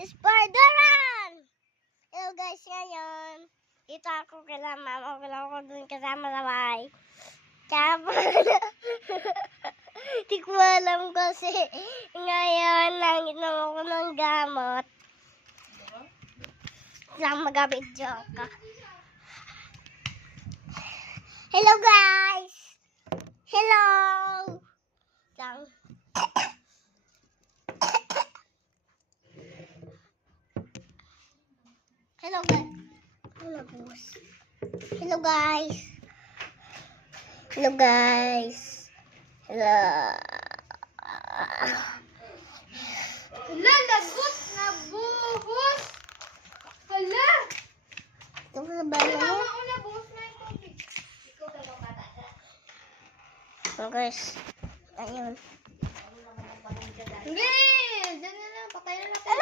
Spider-Man! Hello guys, ngayon. Dito ako kila mama ko dun kasama sa bahay. Tsaka di ko alam kasi ngayon lang inom ako ng gamot. Lang mag-video ka. Hello guys! Hello! Lang. Hello guys. Hello guys. Hello guys. Hello. Hala, lagot na buhos. Hala. Ito sa bahay. Tama una, buhos na yung tubig. Ikaw talaga bata. Hello guys. Ayun. Hindi, dyan na lang. Patay na natin.